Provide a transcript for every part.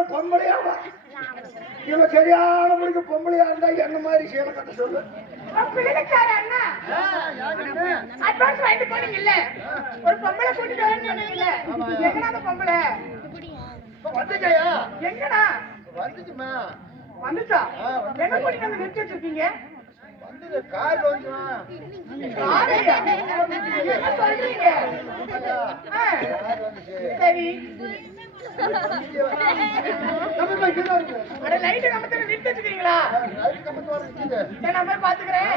ஒரு பொம்பளையாவா? இவன் சரியான முடிக்கு பொம்பளையா இருந்தா என்ன மாதிரி சேலை கட்ட சொல்லு? அட்வான்ஸ் வாங்கிட்டு போனீங்கல்ல? ஒரு பொம்பளை கூட்டிட்டு வரேன்னு சொன்னீங்கல்ல? எங்கடா அந்த பொம்பளை? வந்துக்கையா எங்கடா? வந்துச்சுமா வந்துச்சா எங்க கூட்டிட்டு வந்து நிறுத்தி வச்சிருக்கீங்க? வந்தது கார் ஆரையா? என்ன சொல்றீங்க? சரி அட லைட் நம்ம தெரு நிறுத்தி வச்சிருக்கீங்களா சரி, நான் போய் பாத்துக்கிறேன்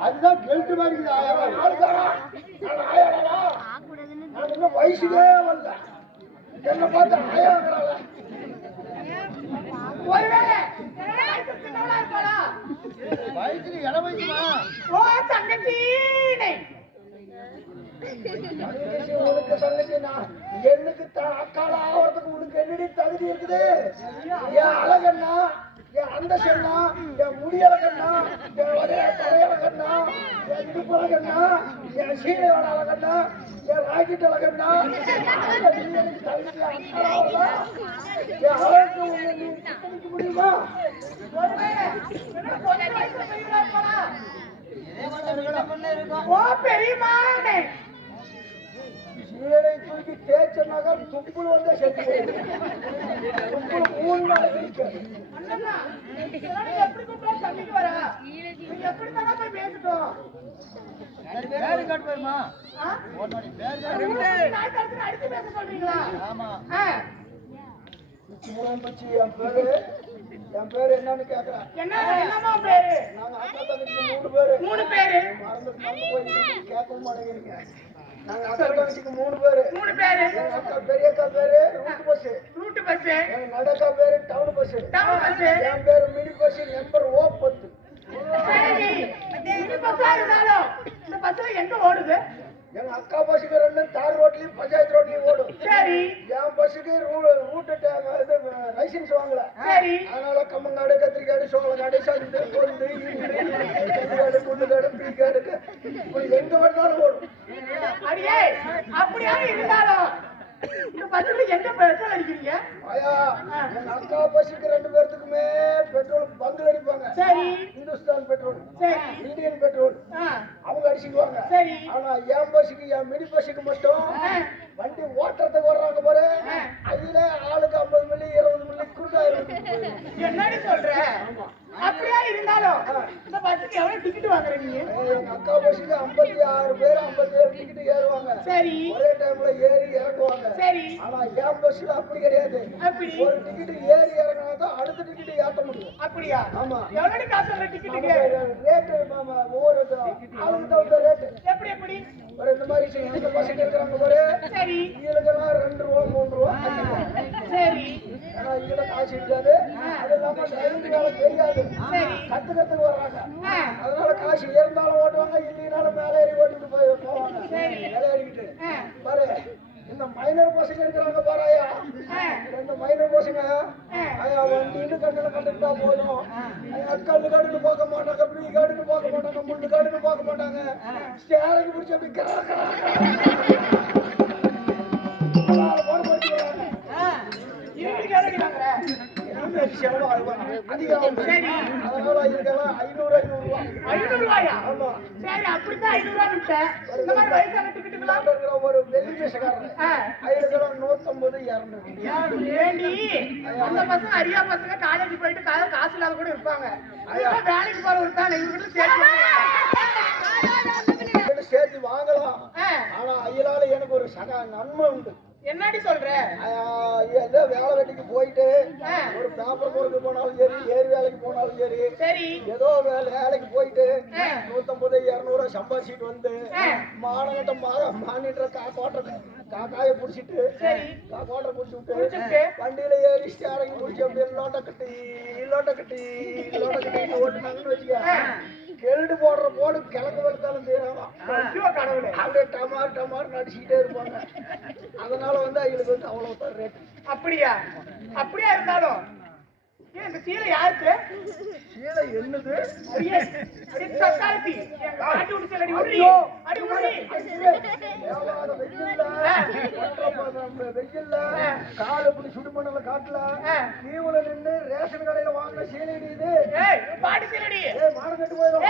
அதுதான் கெல்ட்டு மாதிரி இருக்குது ஆயாரம் அவன் ஆளுக்காரா? நான் பார்த்தா ஒருவேளை சின்னவளா இருப்பாளா? வயசுல இள வயசுமா ஓ, தங்கச்சீனை. தங்கச்சி, உனக்கு தங்கச்சி நான் எனக்கு அக்கால ஆவறதுக்கு உனக்கு என்னடி தகுதி இருக்குது என் அழகண்ணா என் அந்தசண்ணா என் முடியழகண்ணா என் தலையழகண்ணா என் இடுப்பு அழகண்ணா என் சீலையோட அழகண்ணா என் ராக்கெட் அழகண்ணா எனக்கு என் அழகு முடியுமா ஓ, தூக்கி தேய்ச்ச நகர் துப்புள் செத்து துப்புள் மூணு எப்படி எப்படி தானே போய் பேசட்டும்? பேரு நாய் கழுத்துல அடிச்சு பேச சொல்றீங்களா? ஆமா. முருகன் பச்சி என் பேரு என் பேரு என்னன்னு கேக்குறேன் என்ன என்னம்மா பேரு? நாங்க அக்கா தங்கச்சி மூணு பேரு. மூணு பேரு. மறந்து போய் கேட்கவும் மாட்டேங்கிறீங்க. நாங்க அக்கா தங்கச்சிக்கு மூணு பேரு. மூணு பேரு. எங்க அக்கா பெரிய அக்கா பேரு ரூட் பஸ் ரூட் பஸ் எங்க நடக்கா பேரு டவுன் பஸ் டவுன் பஸ் என் பேரு மினி பஸ் நம்பர் ஓ பத்து. இது பஸ்ஸா இருந்தாலும் இந்த பஸ்ல எங்க ஓடுது? எங்க அக்கா பஸ்ஸுக்கு ரெண்டு தார் ரோட்லயும் பஞ்சாயத்து ரோட்லயும் ஓடும். சரி. என் பஸ்ஸுக்கு ரூட் இது லைசன்ஸ் வாங்கல. சரி. அதனால கம்மங்காடு கத்திரிக்காடு சோளக்காடு சந்து கொண்டு கத்திரிக்காடு குண்டுக்காடு பீக்காடு இப்படி எங்க வேணாலும் ஓடும். அடியே அப்படியா இருந்தாலும் எங்க பெட்ரோல் அடிக்கிறீங்க? எங்க அக்கா ரெண்டு பேர்த்துக்குமே பெட்ரோல் பங்கு அடிப்பாங்க. சரி. இந்துஸ்தான் பெட்ரோல் சரி. Indian petrol. அவங்க அடிச்சுக்குவாங்க. சரி. ஆனா என் பஸ்ஸுக்கு என் மினி பஸ்ஸுக்கு மட்டும் வண்டி ஓட்டுறதுக்கு வர்றாங்க பாரு. அதுல ஆளுக்கு ஐம்பது மில்லி இருபது மில்லி குருடாயிரம் என்னடி சொல்ற? அப்படியா இருந்தாலும் இந்த பஸ்ஸுக்கு எவ்வளவு டிக்கெட் வாங்குறீங்க எங்க அக்கா பஸ்ஸுக்கு ஐம்பத்தி ஆறு பேர் ஐம்பத்தி ஏழு டிக்கெட் ஏறுவாங்க. சரி. ஒரே டைம்ல ஏறி இறங்குவாங்க. சரி. ஆனா என் பஸ்ல அப்படி கிடையாது. அப்படி. ஒரு டிக்கெட் ஏறி இறங்கினா தான் அடுத்த டிக்கெட் முடியும். அப்படியா? ஆமா. எவ்வளவு காசு வர டிக்கெட்டுக்கு ரேட்டு ஒவ்வொரு ஆளுக்கு தகுந்த ரேட்டு எப்படி எப்படி? ஒரு இந்த மாதிரி இந்த பசங்க இருக்கிறாங்க சரி. ரெண்டு ரூபா மூணு ரூபா. சரி. ஏன்னா இதுல காசு இருக்காது. அது இல்லாம வேலை தெரியாது. கத்துக்கிறதுக்கு வர்றாங்க. அதனால காசு இருந்தாலும் ஓட்டுவாங்க இல்லைனாலும் மேலே ஏறி ஓட்டிட்டு போய் போவாங்க. மேலே ஏறிக்கிட்டு. பாரு. இந்த மைனர் பசங்க இருக்கிறாங்க பாராயா. ரெண்டு மைனர் பசங்க ஐயா வண்டின்னு கண்ணில் கண்டுக்கிட்டா போதும். கல்லு காடுன்னு பார்க்க மாட்டாங்க பிடி காடுன்னு பார்க்க மாட்டாங்க முள்ளு காடுன்னு பார்க்க மாட்டாங்க. ஸ்டேரிங் பிடிச்சி அப்படி ஐநூறு ஐநூறு ரூபா. ஐநூறு ரூபாயா? சரி அப்படித்தான் ஐநூறு ரூபாய் இந்த மாதிரி வயசான இருக்கிற ஒரு வெள்ளி. ஐநூறு நூத்தம்பது இரநூறு. ஏண்டி? அந்த பசங்க அரியா பசங்க காலேஜ் போயிட்டு கா- காசு இல்லாத கூட இருப்பாங்க. வேலைக்கு போற ஒரு தான் இவங்க சேர்த்து சேர்த்து வாங்கலாம். ஆனா ஐயனால எனக்கு ஒரு சக நன்மை உண்டு. என்னடி சொல்ற ஏதோ வேலை வெட்டிக்கு போயிட்டு. ஒரு பேப்பர் பொறுக்கு போனாலும் சரி ஏரி வேலைக்கு போனாலும் சரி சரி ஏதோ வேலை வேலைக்கு போயிட்டு. நூத்தம்பது இருநூறு சம்பாதிச்சிட்டு வந்து. மானகட்ட மாக மானின்ற காப்பாட்ட காக்காய புடிச்சிட்டு. காப்பாட்ட புடிச்சு புடிச்சுட்டு. விட்டு வண்டியில ஏறி ஸ்டேரிங் புடிச்சு அப்படியே லோட்ட கட்டி லோட்ட கட்டி லோட்ட கட்டி ஓட்டுனாங்கன்னு வச்சுக்க கெல்டு போடுற போடு கிழக்கு வெளுத்தாலும் கடவுளே. அப்படியே டமார் டமார் நடிச்சுக்கிட்டே இருப்பாங்க. அதனால வந்து அவங்களுக்கு வந்து அவ்வளவு ரேட் அப்படியா? அப்படியா இருந்தாலும் இந்த சீலை யாருக்கு? சீலை என்னது? அடியே, அடி செல்லடி, உருளி. அடி. தேவாத வெயில்ல, காலை இப்படி சுடு மண்ணுல காட்டுல, கீவுல நின்னு ரேஷன் கடையில வாங்கின சீலை இது. சீலடி. ஏய், மானம் கெட்டு. போயிடும்.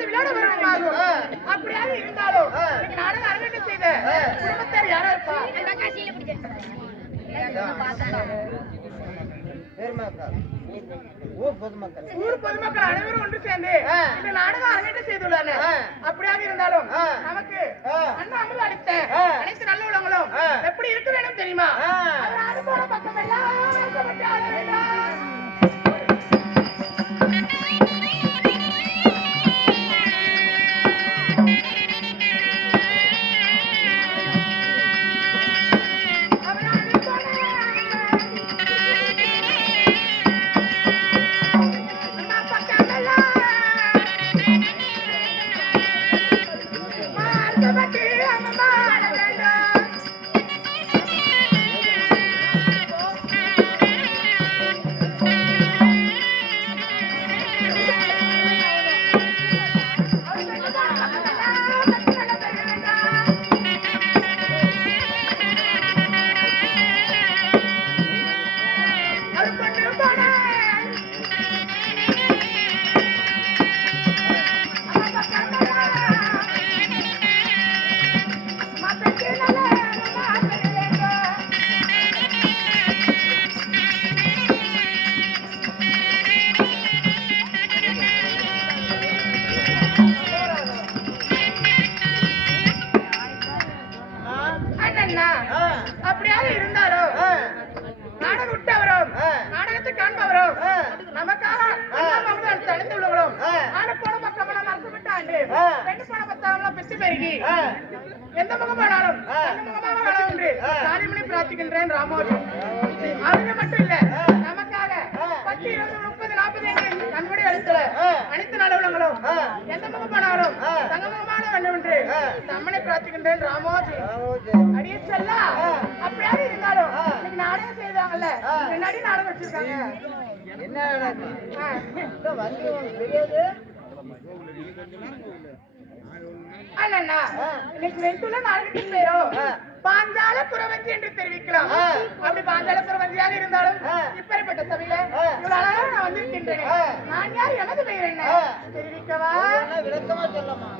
விளையாட வருவதாகும் அப்படியாக இருந்தாலும் நாடகம் அரங்கேற்றம் செய்த குடும்பத்தார் யாரா இருப்பா? ஊர் பொதுமக்கள். அனைவரும் ஒன்று சேர்ந்து இந்த நாடகம் அரங்கேற்றம் செய்துள்ளனர். அப்படியாக இருந்தாலும் நமக்கு அண்ணா அமுது அளித்த அனைத்து நல்ல உள்ளவங்களும் எப்படி இருக்க வேண்டும் தெரியுமா? அது நாடு போன பக்கம் பிரார்த்திக்கின்றேன் ராமோஜன் அவங்க மட்டும் இல்ல நமக்காக பத்து இருபது முப்பது நாற்பது என்று நன்கொடை அளித்தல அனைத்து நலவுலங்களும் எந்த முகமானாலும் தங்க முகமான வேண்டும் என்று நம்மனை பிரார்த்திக்கின்றேன் ராமோஜி. அடியே செல்லா. அப்படியாக இருந்தாலும் இன்னைக்கு நாடகம் செய்தாங்கல்ல முன்னாடி நாடகம் வச்சிருக்காங்க. அண்ணா இன்னைக்கு வெண்துள்ள நாடகத்தின் பேரோ பாஞ்சால புறவஞ்சி என்று தெரிவிக்கலாம். அப்படி பாஞ்சால புறவஞ்சியாக இருந்தாலும் இப்பேற்பட்ட சபையில இவ்வளவு நான் வந்திருக்கின்றேன். நான் யார் எனது பெயர் என்ன? தெரிவிக்கவா? விளக்கமா சொல்லமா